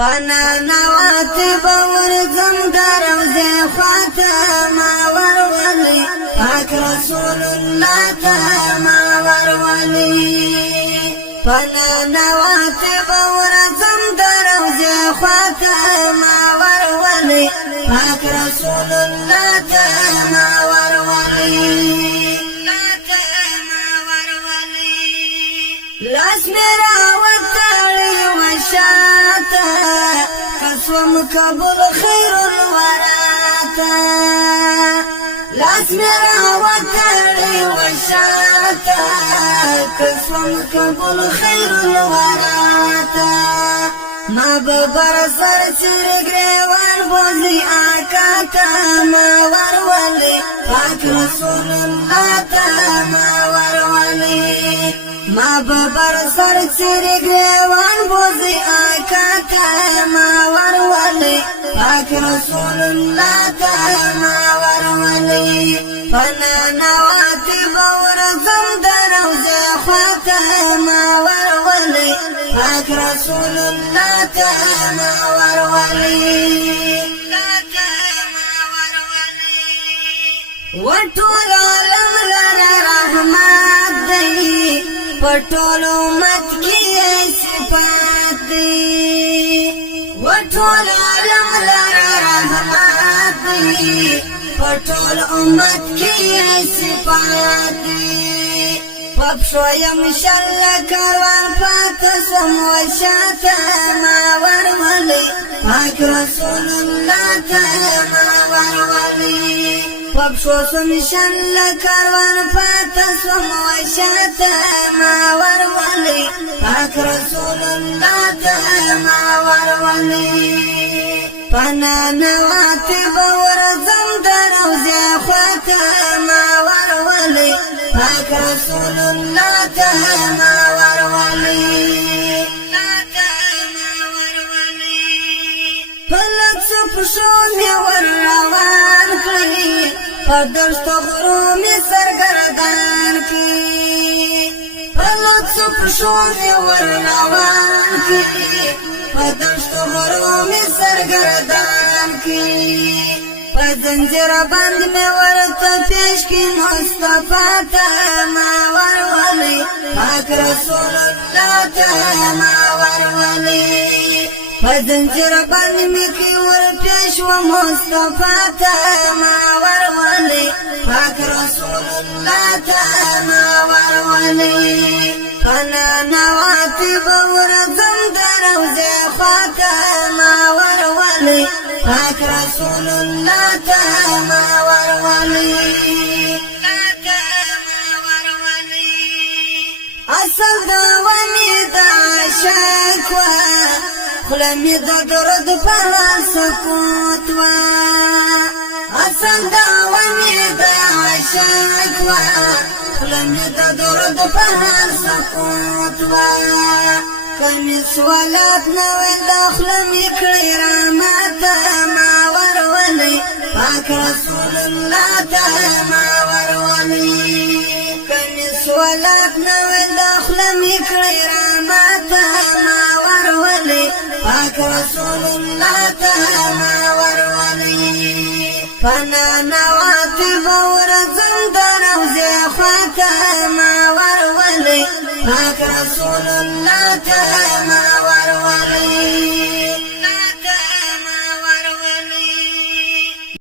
فانا نواتب ورزم دروزي خاتما ورولي پاک رسول الله تما ورولي فانا نواتب ورزم دروزي خاتما ورولي پاک رسول الله تما ورولي لاس میرا وطاڑی وشاتا قسوم قبول خیر الوراتا لاس میرا وطاڑی وشاتا قسوم قبول خیر الوراتا ما ببر سر چر گریوان بوزی آکاتا ما ورولي پاک رسول الله تا ما ورولي ما ببر سر چر گریوان بوزی آکاتا ما ورولي پاک رسول الله تا ما ورولي فنا نواتی بورزم دروزی خواتا ما ورولي پاک رسول الله تا ما ورولي وطول عالم لنا رحمت دی پټول امت کی صفات دی وطول عالم لنا رحمت دی پټول امت کی صفات دی پپشو یم شل کاروان پات سم وشاتا ما ورولي پاک رسول الله تا ما ورولي پپشو سم شل کاروان پات سم وشاتا ما ورولي پاک رسول الله تا ما ورولي پنا نواتی بورزم دروزی خواتا ما ورولي پاک رسول الله تا ما ورولي پلک سپشو می ور روان کړی پردشت غرو می سرګردان کی پلک سپشو می ور روان کړی پردشت غرو می سرګردان کی پزنجر باندې مې ورته پیش کی مصطفی ته ما ورولي پاک رسول الله ته ما ورولي پزنجر باندې مې کی ور پیش و مصطفی ته ما ورولي پاک رسول الله ته ما ورولي انا نواتی بورزم دروزی خاتما ورولي پاک رسول الله تا ما ورولي اصل دوامي دا شکوا خلمی دا درد پلا سکوت وا اصل دوامي دا شکوا خلمی دا درد پلا سکوت وا کمی سوالات نوی داخل میکڑی راماتا ما ورولي پاک رسول الله تا ما ورولي کمی سوالات نوی داخل میکڑی راماتا ما ورولي پاک رسول الله تا ما ورولي فنا نواتی بورزم دروزی خواتا ما ورولي پاک رسول الله تا ما ورولي